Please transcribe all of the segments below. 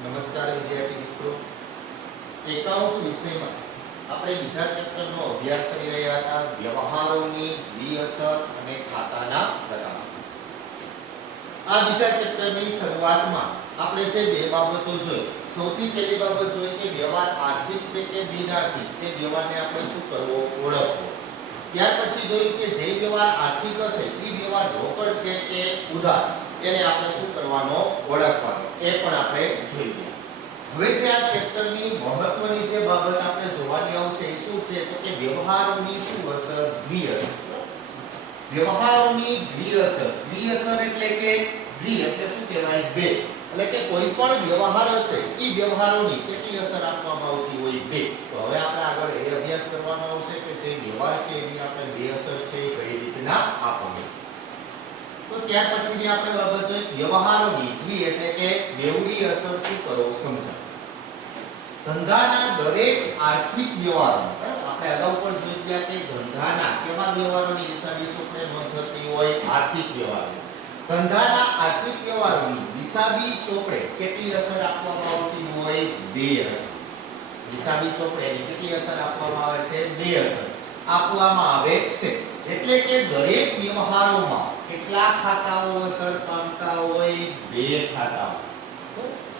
નમસ્કાર વિદ્યાર્થી મિત્રો, એકાઉન્ટ વિષયમાં આપણે બીજા ચેપ્ટરનો અભ્યાસ કરી રહ્યા હતા, વ્યવહારોની દ્વિઅસર અને ખાતાના પ્રકાર. આ બીજા ચેપ્ટરની શરૂઆતમાં આપણે જે બે બાબતો જોઈ, સૌથી પહેલી બાબત જોઈ કે વ્યવહાર આર્થિક છે કે બિનઆર્થિક, તે વ્યવહારને આપણે શું કરવો, ઓળખવો. ત્યાર પછી જોયું કે જે વ્યવહાર આર્થિક હશે એ વ્યવહાર રોકડ છે કે ઉધાર, એને આપણે શું કરવાનો, ઓળખવાનો. એ પણ આપણે જોઈ ગયા. હવે જે આ ચેપ્ટરની મહત્વની જે બાબત આપણે જોવાની આવશે એ શું છે તો કે વ્યવહારોની શું અસર, દ્વિઅસર. વ્યવહારોની દ્વિઅસર. દ્વિઅસર એટલે કે દ્વિ એટલે શું કહેવાય, બે. એટલે કે કોઈ પણ વ્યવહાર હશે એ વ્યવહારોની કેટલી અસર આપવામાં આવતી હોય, બે. તો હવે આપણે આગળ એ અભ્યાસ કરવાનો આવશે કે જે વ્યવહાર છે એની આપણે બે અસર છે એ કઈ રીતના આપવાની. તો ત્યાર પછીની આપણે બાબત જોઈ વ્યવહારોની દ્વિ એટલે કે બેવડી અસર શું કરો, સમજાવો. ધંધાના દરેક આર્થિક વ્યવહારો, આપણે અગાઉ પણ જોઈ ગયા કે ધંધાના કેવા વ્યવહારોની હિસાબી ચોપડે નોંધ થતી હોય, આર્થિક વ્યવહારો. ધંધાના આર્થિક વ્યવહારોની હિસાબી ચોપડે કેટલી અસર આપવામાં આવતી હોય, બે અસર. હિસાબી ચોપડેની કેટલી અસર આપવામાં આવે છે, બે અસર આપવામાં આવે છે. એટલે કે દરેક વ્યવહારોમાં કેટલા ખાતાઓ અસર પામતા હોય, બે ખાતાઓ.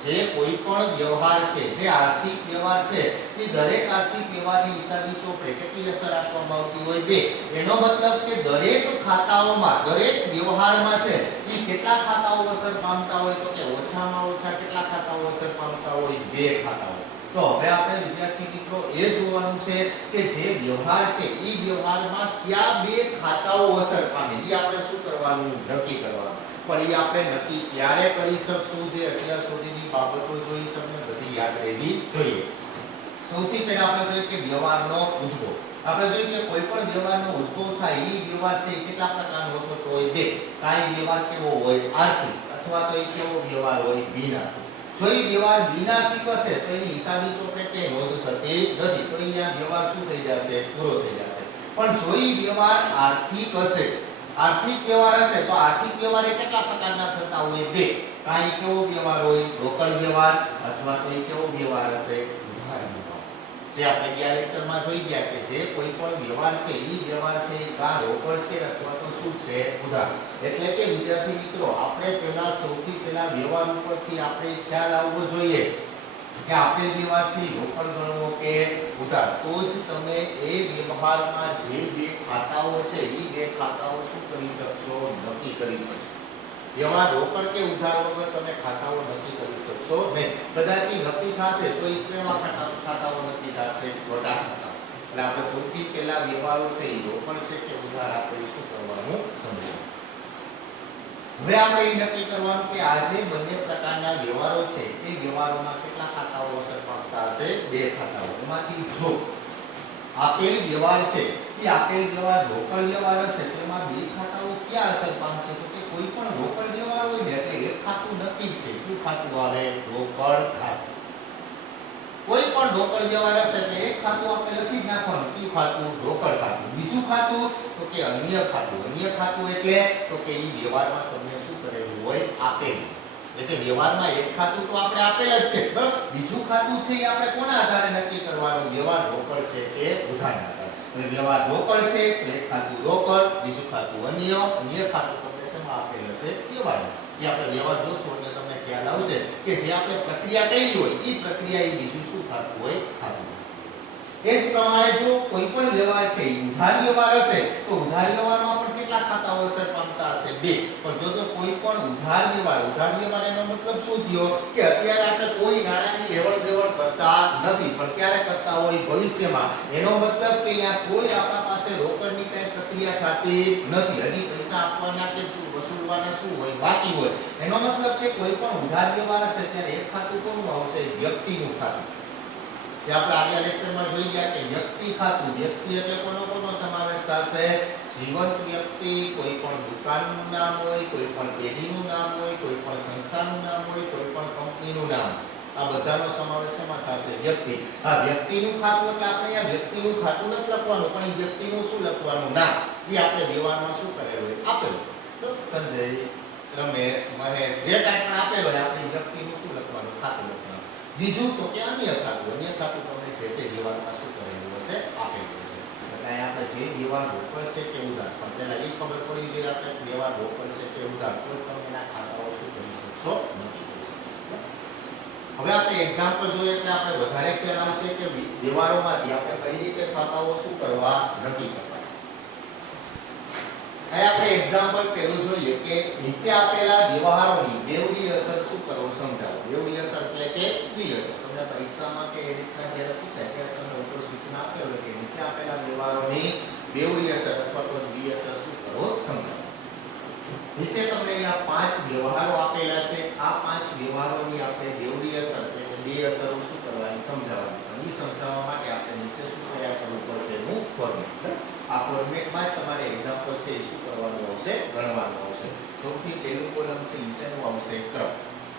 જે કોઈ પણ વ્યવહાર છે, જે આર્થિક વ્યવહાર છે એ દરેક આર્થિક વ્યવહારની હિસાબી ચોપડે કેટલી અસર આપવામાં આવતી હોય, બે. એનો મતલબ કે દરેક ખાતાઓમાં, દરેક વ્યવહારમાં છે એ કેટલા ખાતાઓ અસર પામતા હોય તો કે ઓછામાં ઓછા કેટલા ખાતાઓ અસર પામતા હોય, બે ખાતાઓ. તો હવે આપણે વિદ્યાર્થી મિત્રો એ જોવાનું છે કે જે વ્યવહાર છે એ વ્યવહારમાં કયા બે ખાતાઓ અસર પામે, એ આપણે શું કરવાનું, નક્કી કરવાનું. પણ એ આપણે નક્કી ક્યારે કરી શકશું, જે અત્યાર સુધીની બાબતો જોઈ તમને બધી યાદ રહેવી જોઈએ. સૌથી પહેલા આપણે જોઈએ કે વ્યવહારનો ઉદ્ભવ. આપણે જોઈએ કે કોઈ પણ વ્યવહારનો ઉદ્ભવ થાય એ વ્યવહાર છે કેટલા પ્રકારનો થતો હોય, બે. કાંઈ વ્યવહાર કેવો હોય, આર્થિક, અથવા તો એ કેવો વ્યવહાર હોય, બિનઆર્થિક. જો એ વ્યવહાર બિનઆર્થિક હશે તો એની હિસાબી ચોપડે કે નોંધ થતી નથી, તો અહીંયા વ્યવહાર શું થઈ જશે, પૂરો થઈ જશે. પણ જો એ વ્યવહાર આર્થિક હશે, આર્થિક વ્યવહાર હશે તો આર્થિક વ્યવહાર એ કેટલા પ્રકારના થતા હોય, બે. કાંઈ કેવો વ્યવહાર હોય, રોકડ વ્યવહાર, અથવા તો એ કેવો વ્યવહાર હશે, ઉધાર વ્યવહાર. જે આપણે ગયા લેક્ચરમાં જોઈ ગયા કે જે કોઈ પણ વ્યવહાર છે એ વ્યવહાર છે કાં રોકડ છે અથવા તો શું છે, ઉધાર. એટલે કે વિદ્યાર્થી મિત્રો આપણે પહેલા સૌથી પહેલા વ્યવહાર ઉપરથી આપણે ખ્યાલ આવવો જોઈએ કે આપેલ વ્યવહાર છે રોકડ ગણવો કે ઉધાર. તો જ તમે એ વ્યવહારમાં જે બે ખાતાઓ છે એ બે ખાતાઓ શું કરી શકશો, નક્કી કરી શકશો. વ્યવહાર રોકડ કે ઉધાર વગર તમે ખાતાઓ નક્કી કરી શકશો નહીં. કદાચ નક્કી થશે તો એ કેવા ખાતાઓ નક્કી થશે, ખોટા ખાતાઓ. એટલે આપણે સૌથી પહેલા વ્યવહારો છે એ રોકડ છે કે ઉધાર આપણે શું કરવાનું, સમજવું. હવે આપણે એ નક્કી કરવાનું કે આ જે બંને પ્રકારના વ્યવહારો છે એ વ્યવહારોમાં કેટલા ખાતાઓ અસર પામતા હશે, બે ખાતાઓ. એમાંથી જો આપેલ વ્યવહાર છે એ આપેલ વ્યવહાર રોકડ વ્યવહાર હશે તો એમાં બે ખાતાઓ ક્યાં અસર પામશે, તો કે કોઈ પણ રોકડ વ્યવહાર હોય ને એટલે એક ખાતું નક્કી છે. શું ખાતું આવે, રોકડ ખાતું. કોઈ પણ રોકડ વ્યવહાર હશે એટલે એક ખાતું આપણે લખી જ નાખવાનું, કયું ખાતું, રોકડ ખાતું. બીજું ખાતું તો કે અન્ય ખાતું. અન્ય ખાતું એટલે તો કે એ વ્યવહારમાં તમને શું કરેલું હોય, આપેલું. એટલે વ્યવહારમાં એક ખાતું તો આપણે આપેલ જ છે, બરાબર. બીજું ખાતું છે એ આપણે કોના આધારે નક્કી કરવાનું, વ્યવહાર રોકડ છે કે ઉધારના આધારે. એટલે વ્યવહાર રોકડ છે તો એક ખાતું રોકડ, બીજું ખાતું અન્ય. અન્ય ખાતું તમને શેમાં આપેલ હશે, વ્યવહાર. એ આપણે વ્યવહાર જોશું એટલે તમને ખ્યાલ આવશે કે જે આપણે પ્રક્રિયા કરી હોય એ પ્રક્રિયા એ બીજું શું ખાતું હોય, ખાતું. એ જ પ્રમાણે જો કોઈ પણ વ્યવહાર છે એ ઉધાર વ્યવહાર હશે તો ઉધાર વ્યવહારમાં પણ કેટલા ખાતાઓ અસર પામતા હશે, બે. પણ જો કોઈ પણ ઉધાર વ્યવહાર એનો મતલબ શું થયો કે અત્યારે આપણે કોઈ નાણાંની લેવડ દેવડ કરતા નથી, પણ ક્યારે કરતા હોય, ભવિષ્યમાં. એનો મતલબ કે અહીંયા કોઈ આપણા પાસે રોકડની કઈ પ્રક્રિયા થતી નથી, હજી પૈસા આપવાના કે વસૂલવાના શું હોય, બાકી હોય. એનો મતલબ કે કોઈ પણ ઉધાર વ્યવહાર હશે ત્યારે એક ખાતું કોનું આવશે, વ્યક્તિનું ખાતું. જે આપણે આગલા લેક્ચરમાં જોઈ ગયા કે વ્યક્તિ ખાતું. વ્યક્તિ એટલે કોનો સમાવેશ થશે, જીવંત વ્યક્તિ, કોઈ પણ દુકાનનું નામ હોય, કોઈ પણ પેઢીનું નામ હોય, કોઈ પણ સંસ્થાનું નામ હોય, કોઈ પણ કંપનીનું નામ. આ બધાનો સમાવેશ એમાં થશે, વ્યક્તિ. આ વ્યક્તિનું ખાતું એટલે આપણે અહીંયા વ્યક્તિનું ખાતું નથી લખવાનું, પણ એ વ્યક્તિનું શું લખવાનું, નામ. એ આપણે વ્યવહારમાં શું કરેલું હોય, આપેલું. સંજય રમેશ, મહેશ જે કાંઈ પણ આપેલો હોય આપણે વ્યક્તિનું શું લખવાનું, ખાતું લખવાનું. બીજું તો કે અન્ય ખાતું તમને જે તે વ્યવહારમાં શું કરેલું હશે, આપેલું હશે. એટલે અહીંયા આપણે જે વ્યવહાર રોકડ છે કે ઉધાર, પણ પહેલા એ ખબર પડવી જોઈએ આપણે વ્યવહાર રોકડ છે કે ઉધાર, તો તમે એના ખાતાઓ શું કરી શકશો, નથી કરી શકશો. હવે આપણે એક્ઝામ્પલ જોઈએ એટલે આપણે વધારે ખ્યાલ આવશે કે વ્યવહારોમાંથી આપણે કઈ રીતે ખાતાઓ શું કરવા, નક્કી કરવા. અહીં આપણે એક્ઝામ્પલ પહેલું જોઈએ કે નીચે આપેલા વ્યવહારોની બેવડી અસર શું કરો સમજાવો. બેવડી અસર એટલે કે દ્વિઅસર. તમને પરીક્ષામાં કે એ રીતના જ્યારે પૂછાય ત્યારે તમને ઉપર સૂચના આપેલ હોય કે નીચે આપેલા વ્યવહારોની બેવડી અસર અથવા તો દ્વિઅસર શું કરો સમજાવો. નીચે તમને અહીંયા 5 વ્યવહારો આપેલા છે. આ 5 વ્યવહારોની આપણે બેવડી અસર એટલે કે બે અસરો શું કરવાની, સમજાવવાની. અને એ સમજાવવા માટે આપણે નીચે શું તૈયાર કરવું પડશે, એનું ફોર્મેટ. આ ફોર્મેટમાં જ તમારે એક્ઝામ્પલ છે એ શું કરવાનું આવશે, ગણવાનું આવશે. સૌથી પહેલું કોલમ છે ઈસેનું આવશે ક્રમ.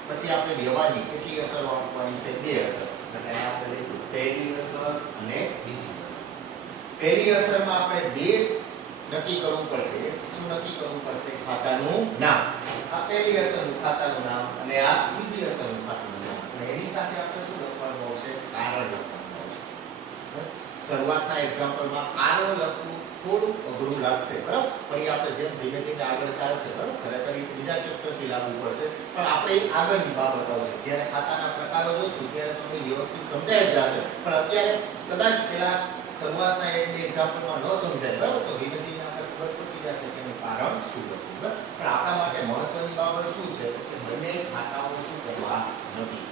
પછી આપણે વ્યવહારની કેટલી અસરો આપવાની છે, બે અસર. એટલે આપણે લઈશું પહેલી અસર અને બીજી અસર. પહેલી અસરમાં આપણે બે નક્કી કરવું પડશે. શું નક્કી કરવું પડશે, ખાતાનું નામ. આ પહેલી અસરનું ખાતાનું નામ અને આ બીજી અસરનું ખાતાનું નામ. અને એની સાથે આપણે શું લખવાનું આવશે, કારણ લખવાનું આવશે. શરૂઆતના એક્ઝામ્પલમાં કારણ લખવું થોડું અઘરું લાગશે, બરાબર, પણ એ આપણે જેમ ધીમે ધીમે આગળ ચાલશે, બરાબર, ખરેખર એ બીજા ચેપ્ટરથી લાગુ પડશે, પણ આપણે આગળની બાબત આવશે. જ્યારે ખાતાના પ્રકારો જોશું ત્યારે તમને વ્યવસ્થિત સમજાઈ જ જશે. પણ અત્યારે કદાચ પેલા શરૂઆતના એક બે એક્ઝામ્પલમાં ન સમજાય, બરાબર, તો ધીમે ધીમે આપણે ખબર પડી જશે કે એનું કારણ શું હતું. બરાબર, પણ આપણા માટે મહત્વની બાબત શું છે કે બંને ખાતાઓ શું કરવા નથી.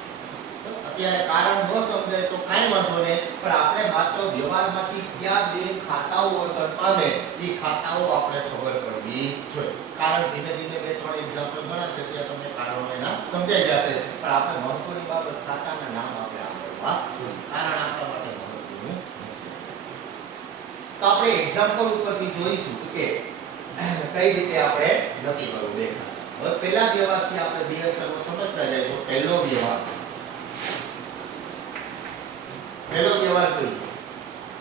અત્યારે કારણ ન સમજાય તો કાંઈ વાંધો નહીં, પણ આપણે માત્ર વ્યવહારમાંથી કયા બે ખાતાઓ અસર પામે એ ખાતાઓ આપણે ખબર પડવી જોઈએ. કારણ ધીમે ધીમે બે ત્રણ એક્ઝામ્પલ ગણાશે ત્યાં તમને કારણો એના સમજાઈ જશે, પણ આપણે મહત્વની બાબત ખાતાના નામ આપણે આપવા જોઈએ. કારણ આપણા માટે મહત્વનું નથી. તો આપણે એક્ઝામ્પલ ઉપરથી જોઈશું કે કઈ રીતે આપણે નક્કી કરવું બે ખાતા. હવે પહેલા વ્યવહારથી આપણે બે અસરો સમજતા જાય તો પહેલો વ્યવહાર જોઈએ.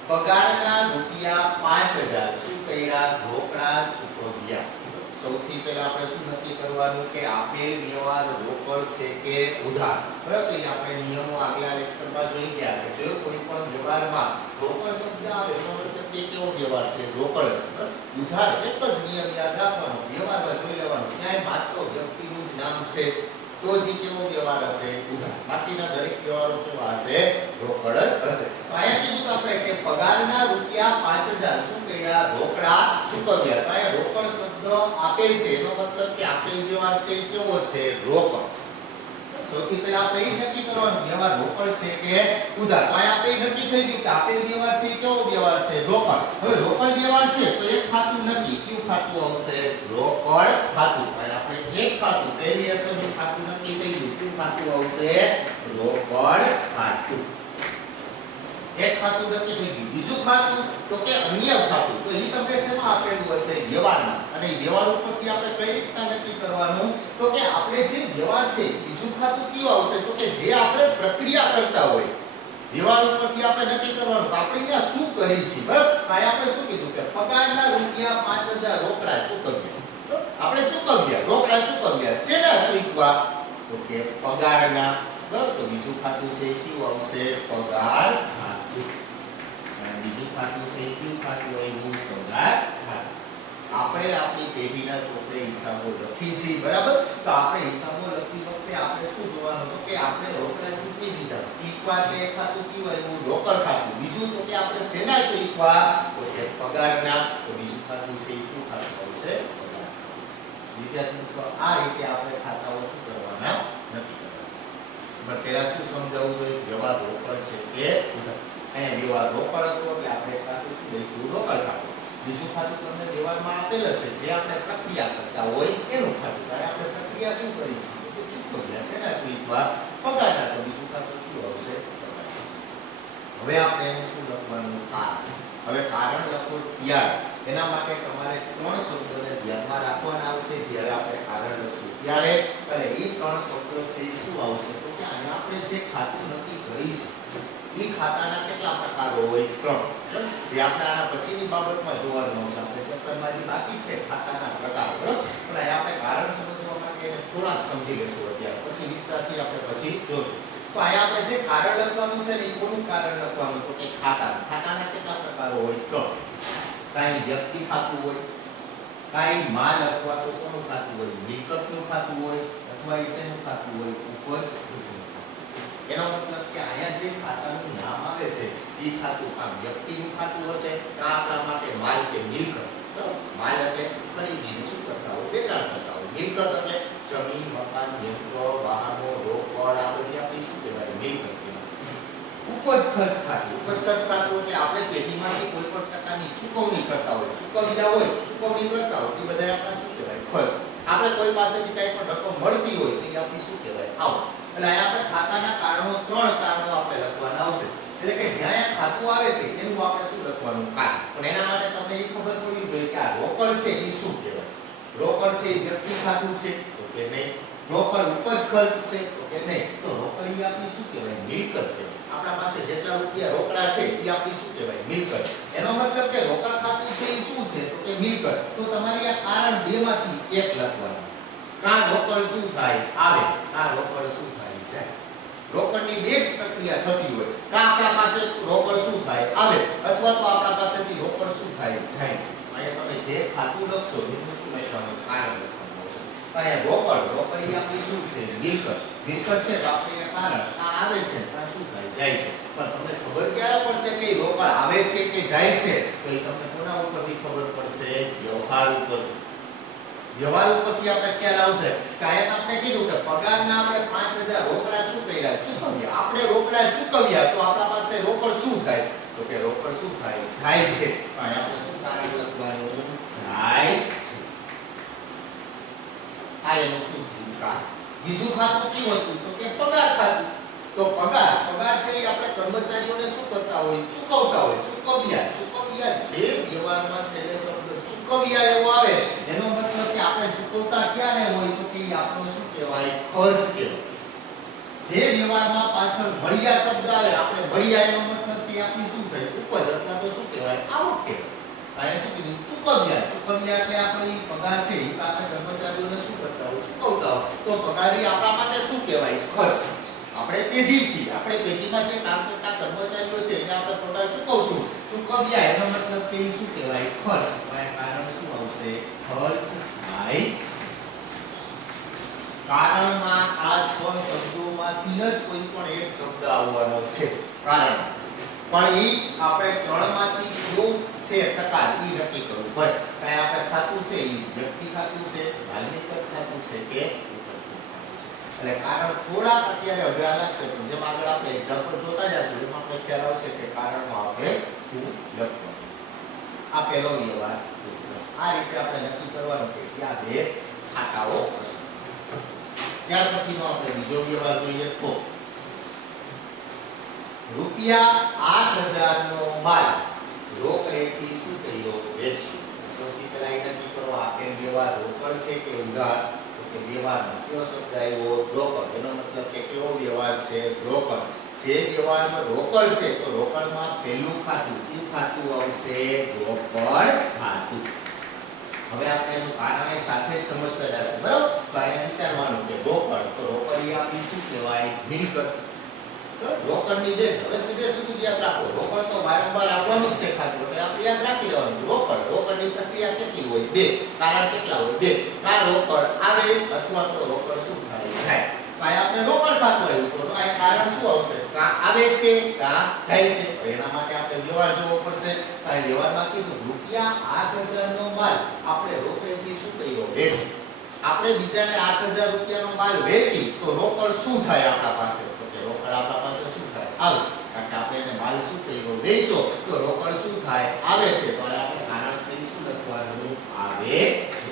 પગારના રૂપિયા 5000 શું કર્યા, રોકડા ચૂકવ્યા. સૌથી પહેલા આપણે શું નક્કી કરવાનું કે આપેલ વ્યવહાર રોકડ છે કે ઉધાર. બરાબર, તો આપણે નિયમો આગલા લેક્ચરમાં જોઈ ગયા કે જો કોઈ પણ વ્યવહારમાં રોકડ શબ્દ આવે તો મતલબ કે કેવો વ્યવહાર છે, રોકડ છે. બરાબર, ઉધાર એક જ નિયમ યાદ રાખવાનો, વ્યવહારમાં જોઈ લેવાનું ક્યાંય માત્ર વ્યક્તિનું જ નામ છે તો જ કેવો વ્યવહાર હશે, ઉધાર. બાકીના દરેક વ્યવહારો કેવા હશે, રોકડ જ હશે. તો અહીંયા કીધું કે આપણે કે પગારના રૂપિયા 5000 શું કર્યા, રોકડા ચૂકવ્યા. તો અહીંયા રોકડ શબ્દ આપેલ છે એનો મતલબ કે આપેલ વ્યવહાર છે કેવો છે, રોકડ. સૌથી પહેલા આપણે એ નક્કી કરવાનું વ્યવહાર રોકડ છે કે ઉધાર. તો અહીંયા આપણે નક્કી થઈ ગયું કે આપેલ વ્યવહાર છે કેવો વ્યવહાર છે, રોકડ. હવે રોકડ વ્યવહાર છે તો એક ખાતું નક્કી, કયું ખાતું આવશે, રોકડ ખાતું. આપણે એક ખાતું પહેલી અસરનું ખાતું નક્કી થઈ ગયું, કયું ખાતું આવશે, રોકડ ખાતું. એક ખાતું નક્કી થઈ ગયું. બીજું ખાતું તો કે અન્ય ખાતું. તો એ તમને શેમાં આપેલું હશે, વ્યવહારમાં. અને વ્યવહાર ઉપરથી આપણે કઈ રીતના નક્કી કરવાનું તો કે આપણે જે વ્યવહાર છે બીજું ખાતું કયું આવશે તો કે જે આપણે પ્રક્રિયા કરતા હોય. વ્યવહાર ઉપરથી આપણે નક્કી કરવાનું કે આપણે અહીંયા શું કરી છે. બરાબર, આ આપણે શું કીધું કે પગારના રૂપિયા 5000 રોકડા ચૂકવ્યા. આપણે ચૂકવ્યા, રોકડા ચૂકવ્યા. શેના ચૂકવા તો કે પગારના. બરાબર, તો બીજું ખાતું છે કયું આવશે, પગાર ખાતું. અને બીજું ખાતું છે કયું ખાતું આવ્યું, પગાર ખાતું. આપણે આપણી પેઢીના ચોપડે હિસાબો લખી છે, બરાબર. તો આપણે હિસાબો લખતી વખતે આપણે શું જોવાનું તો કે આપણે રોકડા ચૂકવી દીધા. ચૂકવા એટલે એક ખાતું કયું આવ્યું, રોકડ ખાતું. બીજું તો કે આપણે શેના ચૂકવા તો કે પગારના. તો બીજું ખાતું છે કયું ખાતું આવશે, પગાર. વિદ્યાર્થી મિત્રો આ રીતે આપણે ખાતાઓ શું કરવાના નક્કી કરવાના. પણ પહેલા શું સમજાવવું જોઈએ, વ્યવહાર રોકડ છે કે ઉધાર. અહીંયા વ્યવહાર રોકડ હતો એટલે આપણે ખાતું શું લખ્યું, રોકડ ખાતું. બીજું ખાતું તમને વ્યવહારમાં આપેલ છે જે આપણે પ્રક્રિયા કરતા હોય એનું ખાતું. ત્યારે આપણે પ્રક્રિયા શું કરી છે તો ચૂકવ્યા. શેના ચૂકવા, પગારના. તો બીજું ખાતું કયું આવશે, પગાર. હવે આપણે એનું શું લખવાનું, કારણ. હવે કારણ લખો ત્યારે એના માટે તમારે ત્રણ શબ્દોને ધ્યાનમાં રાખવાના આવશે જ્યારે આપણે કારણ લખશું ત્યારે. અને એ ત્રણ શબ્દો છે એ શું આવશે તો કે અહીંયા આપણે જે ખાતું નક્કી કરીશું એ ખાતાના કેટલા પ્રકારો હોય, ત્રણ. જે આપણે આના પછીની બાબતમાં જોવાનું આવશે. આપણે ચેપ્ટરમાં જે બાકી છે ખાતાના પ્રકારો, બરાબર, પણ અહીંયા આપણે કારણ સમજવા માટે માટે એને થોડાક સમજી લેશું અત્યારે, પછી વિસ્તારથી આપણે પછી જોશું. તો અહીંયા આપણે જે કારણ લખવાનું છે ને એ કોનું કારણ લખવાનું? તો કે ખાતાનું. ખાતાના કેટલા પ્રકારો હોય? તો કાંઈ વ્યક્તિ ખાતું હોય, કાંઈ માલ અથવા તો કોનું ખાતું હોય? મિલકતનું ખાતું હોય, અથવા શેનું ખાતું હોય? ઉપજ ખર્ચનું ખાતું. એનો મતલબ કે અહીંયા જે ખાતાનું નામ આવે છે એ ખાતું આ વ્યક્તિનું ખાતું હશે, આ આપણા માટે માલ કે મિલકત. માલ એટલે ખરીદીને શું કરતા હોય? વેચાણ કરતા હોય. મિલકત એટલે જમીન, મકાન, યંત્રો, વાહનો, રોકડ, આ બધી આપણી શું કહેવાય? મિલકત કહેવાય. ઉપજ ખર્ચ ખાતું. ઉપજ ખર્ચ ખાતું એટલે આપણે પેઢીમાંથી કોઈ પણ પ્રકારની ચૂકવણી કરતા હોય, ચૂકવ્યા હોય, ચૂકવણી કરતા હોય, એ બધા આપણા શું કહેવાય? ખર્ચ. આપણે કોઈ પાસેથી કંઈ પણ રકમ મળતી હોય તો એ આપણી શું કહેવાય? આવક. એટલે અહીંયા આપણે ખાતાના કારણો, 3 કારણો આપણે લખવાના આવશે. એટલે કે જ્યાં ખાતું આવે છે એનું આપણે શું લખવાનું? કારણ. પણ એના માટે તમને એ ખબર પડવી જોઈએ કે આ રોકડ છે એ શું કહેવાય? રોકડ છે એ વ્યક્તિ ખાતું છે તો કે નહીં. રોકડ ઉપજ ખર્ચ છે તો કે નહીં. તો રોકડ એ આપણી શું કહેવાય? મિલકત કહેવાય. આપણા પાસે જેટલા રૂપિયા રોકડા છે એ આપણી શું કહેવાય? મિલકત. એનો મતલબ કે રોકડ ખાતું છે એ શું છે? તો કે મિલકત. તો તમારી આ કારણ 2 માંથી એક લખવાનું. કા રોકડ શું થાય? આવે. કા રોકડ શું થાય? જાય. રોકડની 2 જ પ્રક્રિયા થતી હોય. કા આપણા પાસે રોકડ શું થાય? આવે. અથવા તો આપણા પાસેથી રોકડ શું થાય? જાય છે. અહીંયા તમે જે ખાતું લખશો એનું શું લખવાનું? કારણ લખવાનું આવશે. અહીંયા રોકડ એ આપણી શું છે? મિલકત. મિલકત છે તો આપણે કારણ આ આવે છે આ શું થાય? જાય છે. પણ તમને ખબર ક્યારે પડશે કે રોકડ આવે છે કે જાય છે? તો એ તમને કોના ઉપરથી ખબર પડશે? વ્યવહાર ઉપરથી. વ્યવહાર ઉપરથી આપણે ખ્યાલ આવશે કે અહીંયા આપણે કીધું કે પગારના આપણે 5000 રોકડા શું કર્યા? ચૂકવ્યા. આપણે રોકડા ચૂકવ્યા તો આપણા પાસે રોકડ શું થાય? તો કે રોકડ શું થાય? જાય છે. અહીંયા આપણે શું કારણ લખવાનું? જાય છે. આ એનું શું થયું? કારણ. બીજું ખાતું કયું હતું? તો કે પગાર ખાતું. તો પગાર છે એ આપણે કર્મચારીઓને શું કરતા હોય? ચૂકવતા હોય. ચૂકવ્યા જે વ્યવહારમાં છેલ્લે શબ્દ ચૂકવ્યા એવો આવે એનો મતલબ કે આપણે ચૂકવતા ક્યારે હોય? તો કે આપણો શું કહેવાય? ખર્ચ કહેવાય. જે વ્યવહારમાં પાછળ મળ્યા શબ્દ આવે, આપણે મળ્યા એનો મતલબ કે આપણી શું થાય? ઉપજ અથવા તો શું કહેવાય? આવક કહેવાય. અહીંયા શું કીધું? ચૂકવ્યા એટલે આપણે ઈ પગાર છે એ આપણે કર્મચારીઓને શું કરતા હોય? ચૂકવતા હોય. તો પગાર એ આપણા માટે શું કહેવાય? ખર્ચ. આપણે પેઢી છીએ. આપણે પેઢીમાં જે કામ કરતા કર્મચારીઓ છે એને આપણે પગાર ચૂકવશું. ચૂકવ્યા એનો મતલબ કે એ શું કહેવાય? ખર્ચ. કારણ શું આવશે? ખર્ચ થાય છે. કારણમાં આ 6 શબ્દોમાંથી જ કોઈ પણ એક શબ્દ આવવાનો છે. કારણ. પણ ઈ આપણે 3 માંથી કયો છે પ્રકાર ઈ નક્કી કરવું પડે. કાંઈ આપણે ખાતું છે ઈ વ્યક્તિ ખાતું છે, માલમિલકત ખાતું છે કે ઉપજ ખર્ચ ખાતું છે. એટલે કારણ થોડાક અત્યારે અઘરા લાગશે પણ જેમ આગળ આપણે એક્ઝામ્પલ જોતા જશું એમાં આપણે ખ્યાલ આવશે કે કારણમાં આપણે શું લખવાનું. આ પહેલો વ્યવહાર. આ રીતે આપણે નક્કી કરવાનું કે ક્યાં 2 ખાતાઓ હશે. ત્યાર પછીનો આપણે બીજો વ્યવહાર જોઈએ તો રૂપિયા 8000 નો માલ રોકડેથી શું કર્યો? વેચ્યો. સૌથી પહેલા એ નક્કી કરો આપેલ વ્યવહાર રોકડ છે કે ઉધાર? તો કે વ્યવહારનો કયો શબ્દ આવ્યો? રોકડ. એનો મતલબ કે કેવો વ્યવહાર છે? રોકડ. જે વ્યવહારમાં રોકડ છે તો રોકડમાં પહેલું ખાતું કયું ખાતું આવશે? રોકડ ખાતું. હવે આપણે એનું કારણ સાથે જ સમજતા જશું. બરાબર? તો અહીંયા વિચારવાનું કે રોકડ તો રોકડ એ આપણી શું કહેવાય? મિલકત. રોકડની 2 હવે સીધે સીધું યાદ રાખો. રોકડ તો વારંવાર આવવાનું જ છે ખાતું. એટલે આપણે યાદ રાખી લેવાનું. રોકડની પ્રક્રિયા કેટલી હોય? 2. કારણ કેટલા હોય? 2. કા રોકડ આવે અથવા તો રોકડ શું થાય? જાય. તો અહીંયા આપણે રોકડ ખાતું આવ્યું તો આ કારણ શું આવશે? કા આવે છે કા જાય છે. એના માટે આપણે વ્યવહાર જોવો પડશે. આ વ્યવહારમાં કીધું રૂપિયા 8000 નો માલ આપણે રોકડેથી શું કર્યો? વેચ્યો. આપણે બીજાને 8000 રૂપિયાનો માલ વેચી તો રોકડ શું થાય આપણા પાસે? રોકડ આપણા પાસે શું થાય? આવે. કારણ કે આપણે એને માલ શું કર્યો? વેચ્યો. તો રોકડ શું થાય? આવે છે. તો આપણે કારણ છે શું લખવાનું? આવે છે.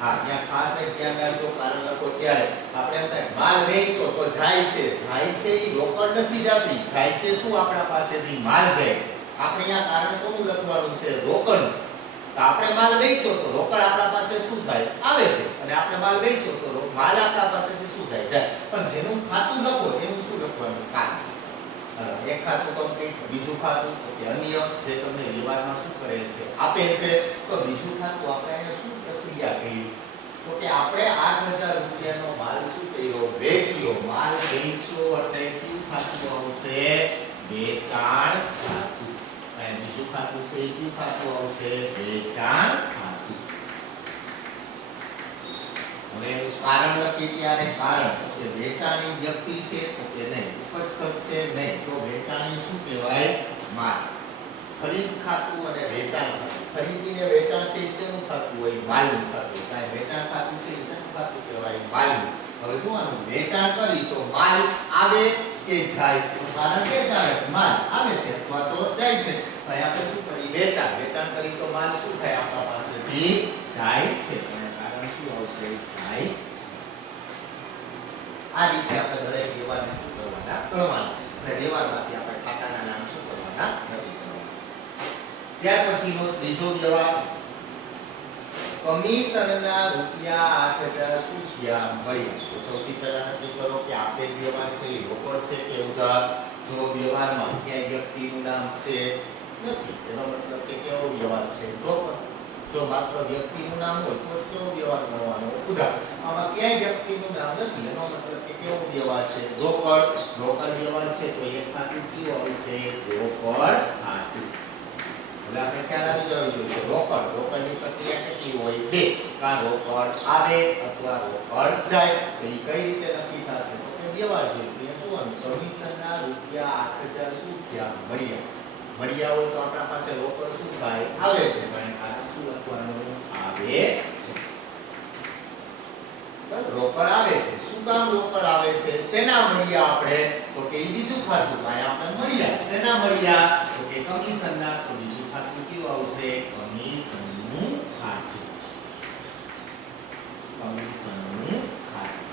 હા, ત્યાં ખાસ એક ધ્યાન રાખજો કારણ લખો ત્યારે આપણે એમ થાય માલ વેચ્યો તો જાય છે. જાય છે એ રોકડ નથી જતી. જાય છે શું? આપણા પાસેથી માલ જાય છે. આપણે અહીંયા કારણ કોનું લખવાનું છે? રોકડ. તો આપણે માલ વેચ્યો તો રોકડ આપણા પાસે શું થાય? આવે છે. અને આપણે માલ વેચ્યો તો માલ આપણા પાસેથી શું થાય? જાય. પણ જેનું ખાતું લખો એનું શું લખવાનું? કારણ. એક ખાતું કમ્પ્લીટ, બીજું ખાતું તો કે અન્ય જે તમને વ્યવહારમાં શું કરે છે? આપે છે. તો બીજું ખાતું આપણે અહીંયા શું પ્રક્રિયા કરી? તો કે આપણે 8000 રૂપિયાનો માલ શું કર્યો? વેચ્યો. માલ વેચ્યો એટલે કયું ખાતું આવશે? વેચાણ ખાતું. અને બીજું ખાતું છે એ કયું ખાતું આવશે? વેચાણ ખાતું. હવે એનું કારણ લખીએ ત્યારે કારણ કે વેચાણી વ્યક્તિ છે તો કે નહીં, ઉપજ ખર્ચ છે નહીં, તો વેચાણી શું કહેવાય? માલ. ખરીદ ખાતું અને વેચાણ ખાતું. ખરીદી ને વેચાણ છે એ શેનું ખાતું હોય? માલનું ખાતું. કાંઈ વેચાણ ખાતું છે એ શેનું ખાતું કહેવાય? માલનું. હવે જોવાનું, વેચાણ કરી તો માલ આવે કે જાય? તો કારણ કે જાય માલ આવે છે અથવા તો જાય છે. હવે આપણે શું કરી? વેચાણ. વેચાણ કરી તો માલ શું થાય? આપણા પાસેથી જાય છે. અને કારણ શું આવશે? જાય છે. આ રીતે આપણે દરેક વ્યવહારને શું કરવાના? ગણવાના. અને વ્યવહારમાંથી આપણે ખાતાના નામ શું કરવાના? નક્કી કરવાના. ત્યાર પછીનો ત્રીજો વ્યવહાર, કમિશનના રૂપિયા 8000 શું થયા? મળ્યા. તો સૌથી પહેલા નક્કી કરો કે આપેલ વ્યવહાર છે એ રોકડ છે કે ઉધાર. જો વ્યવહારમાં ક્યાંય વ્યક્તિનું નામ છે નથી, એનો મતલબ કે કેવો વ્યવહાર છે? રોકડ. જો માત્ર વ્યક્તિનું નામ હોય તો જ કેવો વ્યવહાર ગણવાનો? ઉધાર. આમાં ક્યાંય વ્યક્તિનું નામ નથી, એનો મતલબ કે કેવો વ્યવહાર છે? રોકડ. રોકડ વ્યવહાર છે તો એક ખાતું કયું આવશે? રોકડ ખાતું. એટલે આપણે ખ્યાલ આવી જવો જોઈએ રોકડ. રોકડની પ્રક્રિયા કેટલી હોય? બે. કાં રોકડ આવે અથવા રોકડ જાય. તો એ કઈ રીતે નક્કી થશે? તો કે વ્યવહાર જોઈએ. જોવાનું, કમિશનના રૂપિયા 8000 શું થયા? મળ્યા. મળ્યા હોય તો આપણા પાસે રોકડ શું થાય? આવે છે. પણ કારણ શું લખવાનું? આવે છે. રોકડ આવે છે. શું કામ રોકડ આવે છે? શેના મળ્યા આપણે? તો કે એ બીજું ખાતું. ભાઈ આપણે મળ્યા. શેના મળ્યા? તો કે કમિશનના. તો બીજું ખાતું કયું આવશે? કમિશનનું ખાતું. કમિશનનું ખાતું.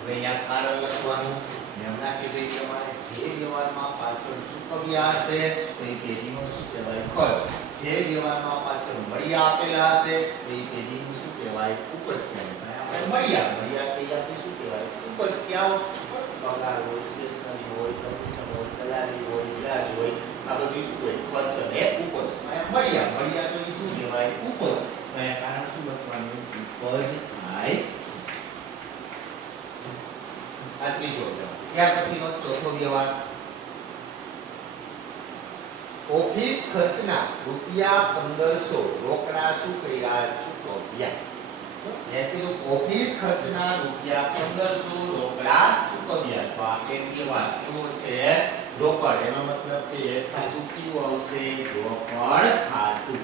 હવે અહીંયા કારણ લખવાનું. મેં હમણાં કીધું પ્રમાણે જે વ્યવહારમાં પાછળ ચૂકવ્યા હશે તો એ પેઢીનો શું કહેવાય? ખર્ચ. જે વ્યવહારમાં પાછળ મળ્યા આપેલા હશે તો એ પેઢીનું શું કહેવાય? ઉપજ કહેવાય. આપણે મળ્યા કઈ આપણી શું કહેવાય? ઉપજ. ક્યાં? પગાર હોય, સ્ટેશનરી હોય, કમિશન હોય, દલાલી હોય, વ્યાજ હોય, આ બધું શું હોય? ખર્ચ અને ઉપજ. મળ્યા તો એ શું કહેવાય? ઉપજ. કારણ શું લખવાનું? ઉપજ થાય છે. આ ત્રીજો વ્યવહાર. ત્યાર પછીનો ચોથો વ્યવહાર, ઓફિસ ખર્ચના રૂપિયા 1500 રોકડા શું કર્યા? ચૂકવ્યા. ઓફિસ ખર્ચના રૂપિયા 1500 રોકડા ચૂકવ્યા. તો આ કે વ્યવહાર કેવો છે? રોકડ. એનો મતલબ કે એક ખાતું કયું આવશે? રોકડ ખાતું.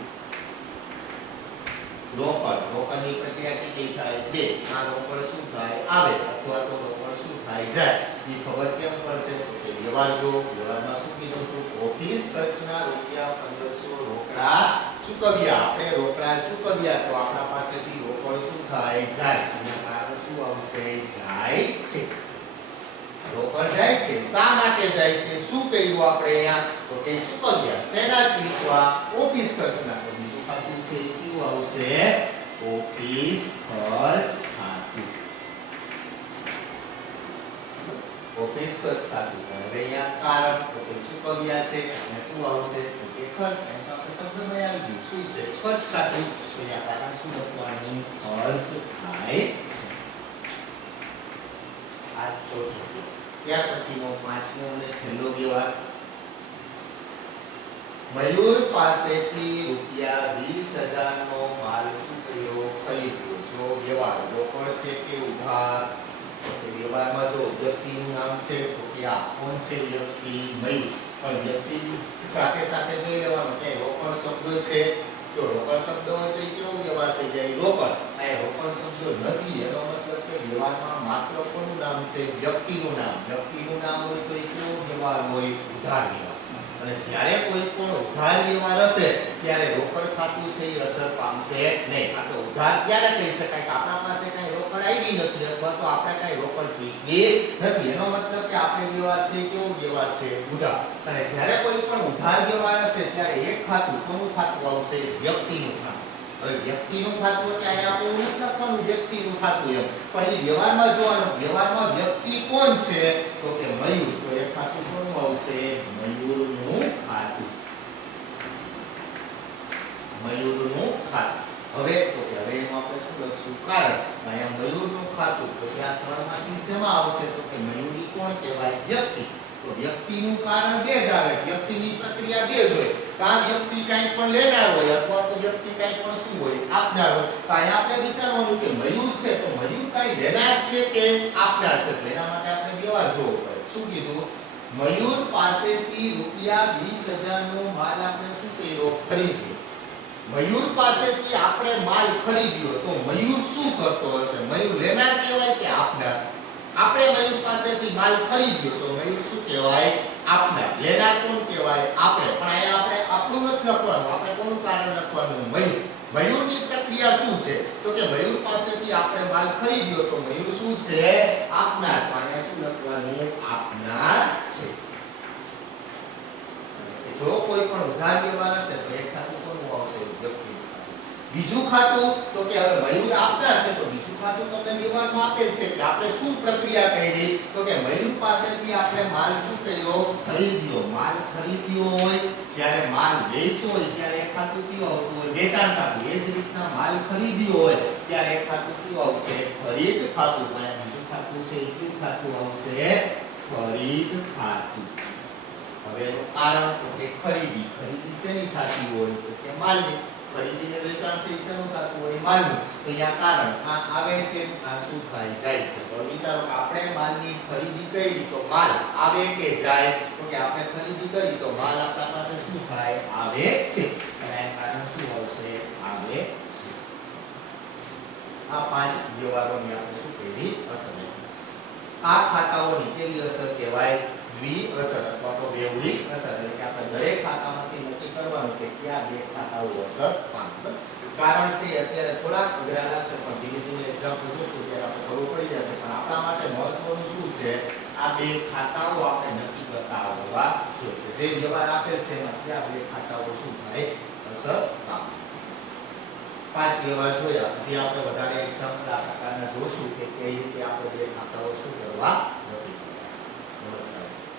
રોકડ. રોકડની પ્રક્રિયા કેટલી થાય? બે. આ રોકડ શું થાય? આવે અથવા તો રોકડ શું થાય? જાય. એ ખબર કેમ પડશે? તો કે વ્યવહાર જો. વ્યવહારમાં શું કીધું હતું? ઓફિસ ખર્ચના રૂપિયા 1500 રોકડા ચૂકવ્યા. આપણે રોકડા ચૂકવ્યા તો આપણા પાસેથી રોકડ શું થાય? જાય. એના કારણ શું આવશે? જાય છે. રોકડ જાય છે. શા માટે જાય છે? શું કર્યું આપણે અહીંયા? તો કે ચૂકવ્યા. શેના ચૂકવા? ઓફિસ ખર્ચના. તો બીજું ખાતું છે એ કયું આવશે? ઓફિસ ખર્ચ ખાતું. ઓફિસ ખર્ચ ખાતું. હવે અહીંયા કારણ તો કે ચૂકવ્યા છે અને શું આવશે? તો કે ખર્ચ. એમ તો આપણે શબ્દમાં આવી ગયું. શું છે? ખર્ચ ખાતું. તો અહીંયા કારણ શું લખવાનું? ખર્ચ થાય છે. આ ચોથો. ત્યાર પછીનો પાંચમો અને છેલ્લો વ્યવહાર, મયુર પાસેથી રૂપિયા 20000 નો માલ શું કર્યો? ખરીદ્યો. જો વ્યવહાર રોકડ છે કે ઉધાર? તો વ્યવહારમાં જો વ્યક્તિનું નામ છે તો કે આ કોણ છે? વ્યક્તિ મયુર. પણ વ્યક્તિ સાથે સાથે જોઈ લેવાનું કે રોકડ શબ્દ છે. જો રોકડ શબ્દ હોય તો એ કેવો વ્યવહાર થઈ જાય? રોકડ. આ રોકડ શબ્દ નથી, એનો મતલબ કે વ્યવહારમાં માત્ર કોનું નામ છે? વ્યક્તિનું નામ. વ્યક્તિનું નામ હોય તો એ કેવો વ્યવહાર હોય? ઉધાર વ્યવહાર. અને જ્યારે કોઈ પણ ઉધાર વ્યવહાર હશે ત્યારે રોકડ ખાતું છે એ અસર પામશે નહીં. આ તો ઉધાર ક્યારે કહી શકાય કે આપણા પાસે કઈ રોકડ આવી નથી અથવા તો આપણે કઈ રોકડ જોઈએ નથી. એનો મતલબ કે આપણે વ્યવહાર છે કેવો વ્યવહાર છે? ઉધાર. અને જ્યારે કોઈ પણ ઉધાર વ્યવહાર હશે ત્યારે એક ખાતું કોનું ખાતું આવશે? વ્યક્તિનું ખાતું. હવે વ્યક્તિનું ખાતું એટલે અહીંયા આપણે એવું નથી લખવાનું વ્યક્તિનું ખાતું એમ, પણ એ વ્યવહારમાં જોવાનું વ્યવહારમાં વ્યક્તિ કોણ છે? તો કે મયુર. તો એ ખાતું કોનું આવશે? મયુરનું ખાતું. મયુરનું ખાતું. હવે તો કે હવે એનું આપણે શું લખશું કારણ અહીંયા મયુરનું ખાતું તો કે આ ત્રણમાંથી શેમાં આવશે તો કે મયુરી કોણ કહેવાય વ્યક્તિ તો વ્યક્તિનું કારણ બે જ આવે વ્યક્તિની પ્રક્રિયા બે જ હોય કાં વ્યક્તિ કાંઈ પણ લેનાર હોય અથવા તો વ્યક્તિ કાંઈ પણ શું હોય આપનાર હોય તો અહીંયા આપણે વિચારવાનું કે મયુર છે તો મયુર કાંઈ લેનાર છે કે આપનાર છે તો એના માટે આપણે વ્યવહાર જોવો પડે શું કીધું મયુર પાસેથી રૂપિયા 20,000 નો માલ આપણે શું કર્યો ખરીદ્યો મયુર પાસેથી આપણે માલ ખરીદ્યો તો મયુર શું કરતો હશે મયુર લેનાર કહેવાય કે આપનાર આપણે મયુર પાસેથી માલ ખરીદ્યો તો મયુર શું કહેવાય આપનાર લેનાર કોણ કહેવાય આપણે પણ અહીંયા આપણે આપણું નથી લખવાનું આપણે કોનું કારણ લખવાનું મયુર મયુરની પ્રક્રિયા શું છે તો કે મયુર પાસેથી આપણે માલ ખરીદ્યો તો મયુર શું છે આપનાર તો અહીંયા શું લખવાનું આપનાર છે જો કોઈ પણ ઉધાર લેવાના છે તો એક ખાતું કોનું આવશે વ્યક્તિનું ખાતું બીજું ખાતું તો કે હવે મયુર આપનાર છે તો બીજું ખાતું તમને વ્યવહારમાં આપેલ છે કે આપણે શું પ્રક્રિયા કરી તો કે મયુર પાસેથી આપણે માલ શું કર્યો ખરીદ્યો માલ ખરીદ્યો હોય જ્યારે માલ વેચ્યો હોય ત્યારે એક ખાતું કયું આવતું હોય વેચાણ ખાતું એ જ રીતના માલ ખરીદ્યો હોય ત્યારે એક ખાતું કયું આવશે ખરીદ ખાતું અને બીજું ખાતું છે એ કયું ખાતું આવશે ખરીદ ખાતું હવે એનું કારણ તો કે ખરીદી શેની થતી હોય તો કે માલની ખરીદીને વેચાણ છે એ શેનું થતું હોય માલનું તો અહીંયા કારણ આ આવે છે આ શું થાય જાય છે તો વિચારો કે આપણે માલની ખરીદી કરી તો માલ આવે કે જાય તો કે આપણે ખરીદી કરી તો માલ આપણા પાસે શું થાય આવે છે અને આ કારણ શું આવશે આવે છે આ પાંચ વ્યવહારોની આપણે શું કરી અસર આ ખાતાઓની કેવી અસર કહેવાય દ્વિઅસર અથવા તો બેવડી અસર એટલે કે આપણે દરેક ખાતામાંથી નક્કી કરવાનું કે કયા બે ખાતાઓ અસર પામે કારણ છે અત્યારે થોડા અઘરા લાગશે પણ ધીમે ધીમે એક્ઝામ્પલ જોશું ત્યારે આપણે ખબર પડી જશે પણ આપણા માટે મહત્વનું શું છે આ બે ખાતાઓ આપણે નક્કી કરતા આવડવા જોઈએ જે વ્યવહાર આપેલ છે એમાં કયા બે ખાતાઓ શું થાય અસર પામે પાંચ વ્યવહાર જોયા હજી આપણે વધારે એક્ઝામ્પલ આ પ્રકારના જોશું કે કઈ રીતે આપણે બે ખાતાઓ શું કરવા નક્કી કરવા નમસ્કાર